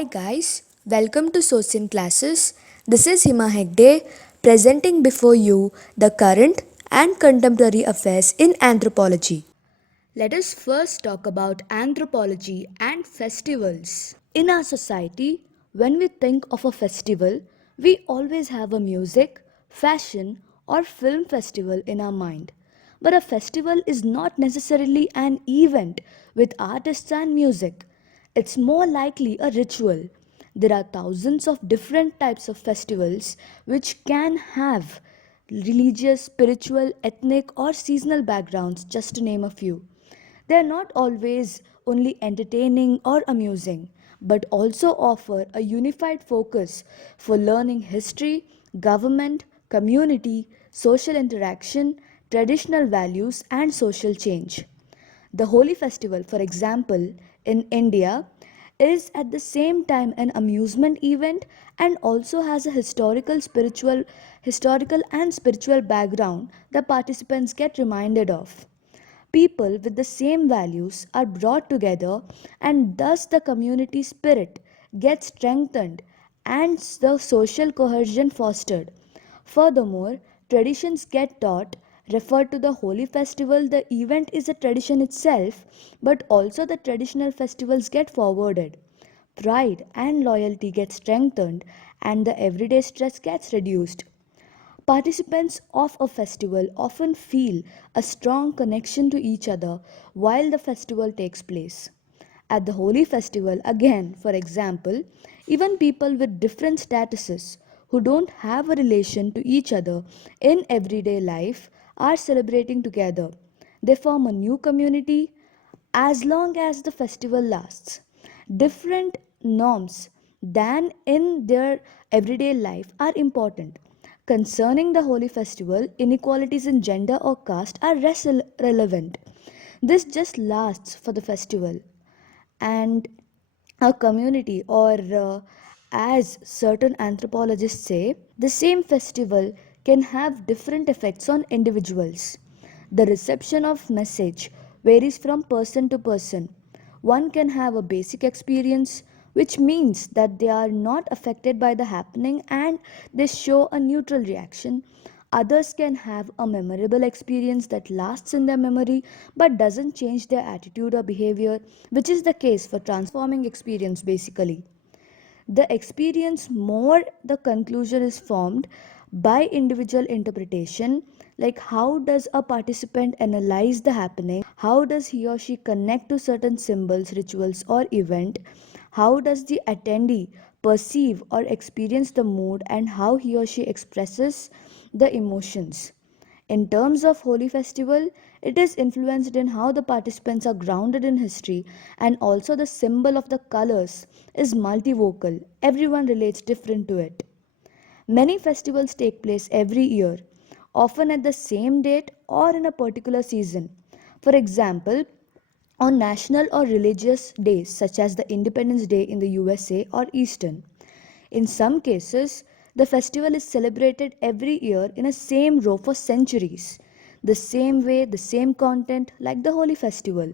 Hi guys, welcome to Sosin classes. This is Hima Hegde presenting before you the current and contemporary affairs in anthropology. Let us first talk about anthropology and festivals. In our society, when we think of a festival, we always have a music, fashion, or film festival in our mind. But a festival is not necessarily an event with artists and music. It's more likely a ritual. There are thousands of different types of festivals which can have religious, spiritual, ethnic, or seasonal backgrounds, just to name a few. They are not always only entertaining or amusing, but also offer a unified focus for learning history, government, community, social interaction, traditional values, and social change. The Holi festival, for example, in India, is at the same time an amusement event and also has a historical and spiritual background the participants get reminded of. People with the same values are brought together, and thus the community spirit gets strengthened and the social cohesion fostered. Furthermore, traditions get taught. Refer to the Holy Festival, the event is a tradition itself, but also the traditional festivals get forwarded. Pride and loyalty get strengthened, and the everyday stress gets reduced. Participants of a festival often feel a strong connection to each other while the festival takes place. At the Holi festival, again, for example, even people with different statuses who don't have a relation to each other in everyday life are celebrating together. They form a new community as long as the festival lasts. Different norms than in their everyday life are important. Concerning the Holy Festival, inequalities in gender or caste are less relevant. This just lasts for the festival, and a community, or as certain anthropologists say, the same festival can have different effects on individuals. The reception of message varies from person to person. One can have a basic experience, which means that they are not affected by the happening and they show a neutral reaction. Others can have a memorable experience that lasts in their memory but doesn't change their attitude or behavior, which is the case for transforming experience basically. The experience more the conclusion is formed by individual interpretation, like how does a participant analyze the happening, how does he or she connect to certain symbols, rituals, or event, how does the attendee perceive or experience the mood, and how he or she expresses the emotions. In terms of Holy Festival, it is influenced in how the participants are grounded in history, and also the symbol of the colors is multivocal. Everyone relates different to it. Many festivals take place every year, often at the same date or in a particular season. For example, on national or religious days such as the Independence Day in the USA or Eastern. In some cases, the festival is celebrated every year in a same row for centuries, the same way, the same content like the Holy Festival.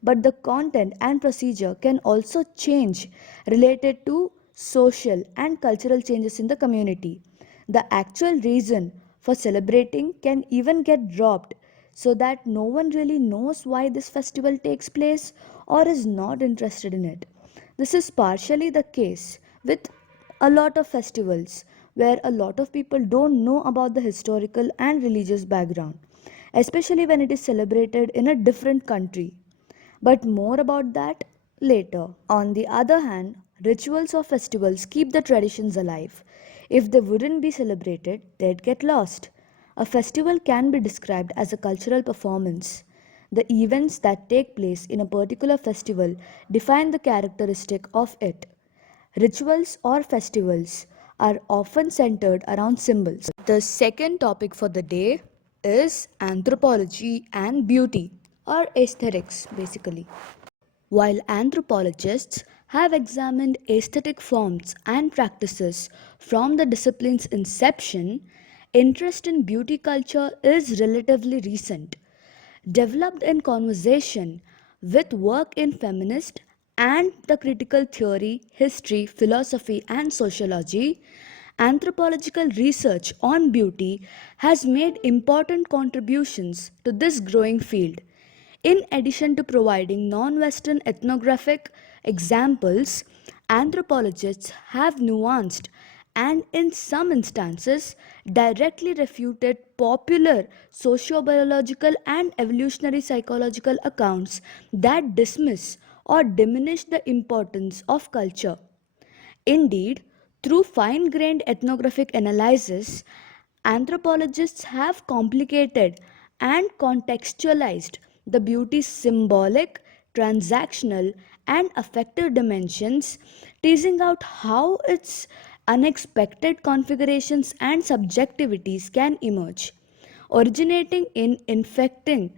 But the content and procedure can also change related to social and cultural changes in the community. The actual reason for celebrating can even get dropped so that no one really knows why this festival takes place or is not interested in it. This is partially the case with a lot of festivals where a lot of people don't know about the historical and religious background, especially when it is celebrated in a different country. But more about that later. On the other hand, rituals or festivals keep the traditions alive. If they wouldn't be celebrated, they'd get lost. A festival can be described as a cultural performance. The events that take place in a particular festival define the characteristic of it. Rituals or festivals are often centered around symbols. The second topic for the day is anthropology and beauty, or aesthetics basically. While anthropologists have examined aesthetic forms and practices from the discipline's inception, interest in beauty culture is relatively recent, developed in conversation with work in feminist and the critical theory, history, philosophy, and sociology, anthropological research on beauty has made important contributions to this growing field. In addition to providing non Western ethnographic examples, anthropologists have nuanced and, in some instances, directly refuted popular sociobiological and evolutionary psychological accounts that dismiss or diminish the importance of culture. Indeed, through fine grained ethnographic analysis, anthropologists have complicated and contextualized the beauty's symbolic, transactional, and affective dimensions, teasing out how its unexpected configurations and subjectivities can emerge, originating in infecting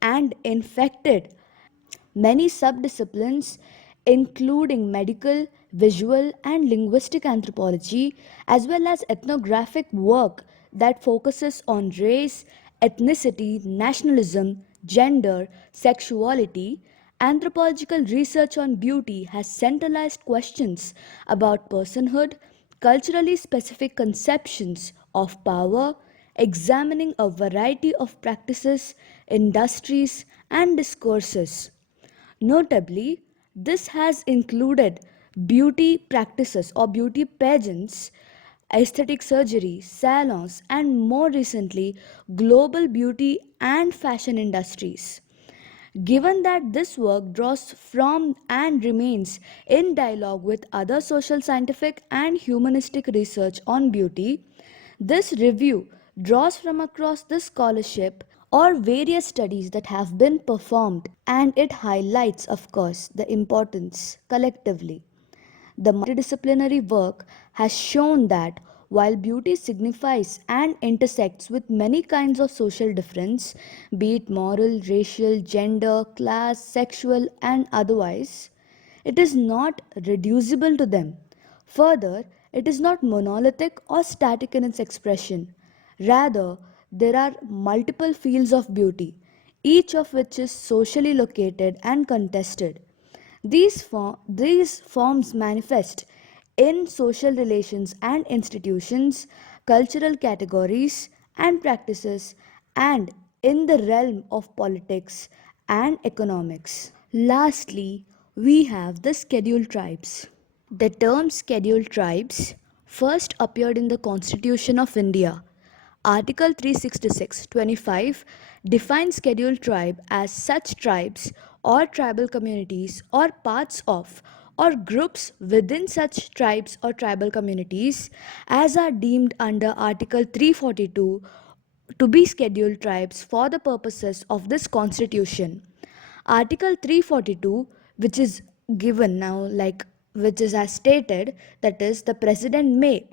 and infected many subdisciplines, including medical, visual, and linguistic anthropology, as well as ethnographic work that focuses on race, ethnicity, nationalism, gender, sexuality. Anthropological research on beauty has centralized questions about personhood, culturally specific conceptions of power, examining a variety of practices, industries, and discourses. Notably, this has included beauty practices or beauty pageants, aesthetic surgery, salons, and more recently, global beauty and fashion industries. Given that this work draws from and remains in dialogue with other social, scientific, and humanistic research on beauty, this review draws from across the scholarship or various studies that have been performed, and it highlights, of course, the importance collectively. The multidisciplinary work has shown that while beauty signifies and intersects with many kinds of social difference, be it moral, racial, gender, class, sexual, and otherwise, it is not reducible to them. Further, it is not monolithic or static in its expression. Rather, there are multiple fields of beauty, each of which is socially located and contested. These forms manifest in social relations and institutions, cultural categories and practices, and in the realm of politics and economics. Lastly, we have the scheduled tribes. The term scheduled tribes first appeared in the Constitution of India. Article 366(25) defines scheduled tribe as such tribes or tribal communities or parts of or groups within such tribes or tribal communities as are deemed under Article 342 to be scheduled tribes for the purposes of this constitution. Article 342, which is given now, which is as stated, that is, the president may,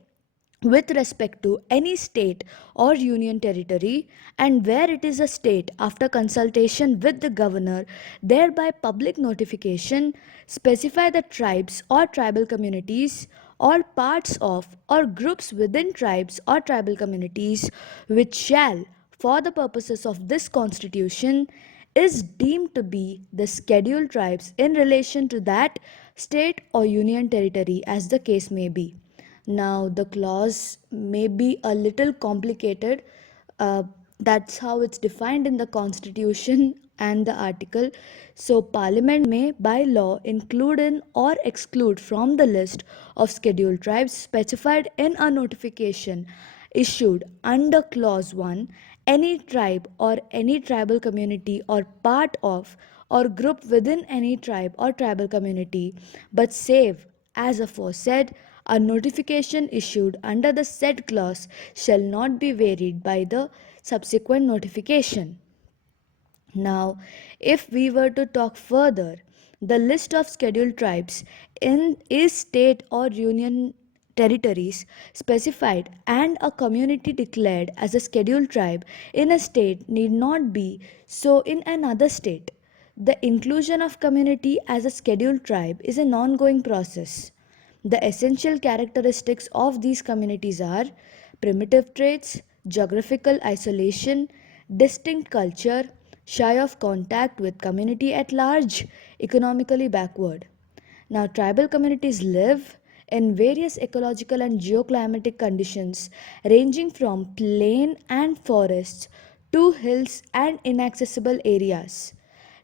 with respect to any state or union territory, and where it is a state, after consultation with the governor, thereby public notification, specify the tribes or tribal communities or parts of or groups within tribes or tribal communities which shall, for the purposes of this constitution, is deemed to be the scheduled tribes in relation to that state or union territory as the case may be. Now, the clause may be a little complicated. Uh, that's how it's defined in the Constitution and the article. So, Parliament may, by law, include in or exclude from the list of scheduled tribes specified in a notification issued under Clause 1 any tribe or any tribal community or part of or group within any tribe or tribal community, but save as aforesaid, a notification issued under the said clause shall not be varied by the subsequent notification. Now, if we were to talk further, the list of scheduled tribes in is state or union territories specified and a community declared as a scheduled tribe in a state need not be so in another state. The inclusion of community as a scheduled tribe is an ongoing process. The essential characteristics of these communities are primitive traits, geographical isolation, distinct culture, shy of contact with community at large, economically backward. Now, tribal communities live in various ecological and geoclimatic conditions ranging from plain and forests to hills and inaccessible areas.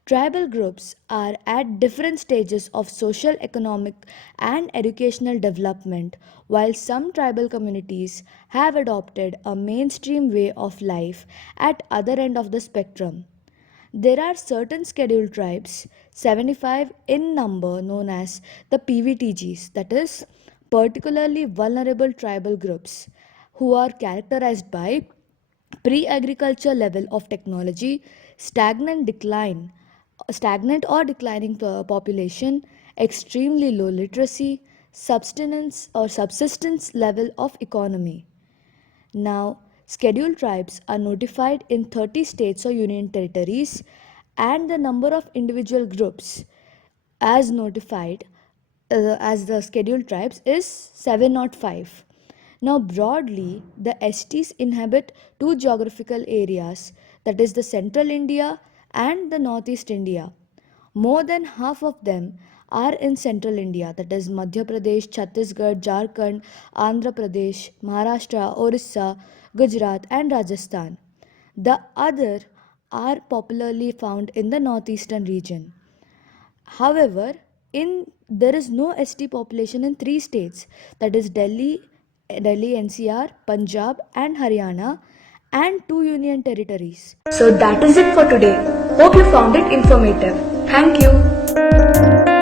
Tribal groups are at different stages of social, economic, and educational development, while some tribal communities have adopted a mainstream way of life at other end of the spectrum. There are certain scheduled tribes, 75 in number, known as the PVTGs, that is, particularly vulnerable tribal groups, who are characterized by pre agriculture level of technology, stagnant or declining population, extremely low literacy, subsistence level of economy. Now, scheduled tribes are notified in 30 states or union territories, and the number of individual groups as notified as the scheduled tribes is 705. Now, broadly, the STs inhabit two geographical areas, that is, the central India and the northeast India. More than half of them are in central India, that is Madhya Pradesh, Chhattisgarh, Jharkhand, Andhra Pradesh, Maharashtra, Orissa, Gujarat, and Rajasthan. The other are popularly found in the northeastern region. However, in there is no ST population in three states, that is Delhi NCR, Punjab, and Haryana, and two union territories. So that is it for today. Hope you found it informative. Thank you.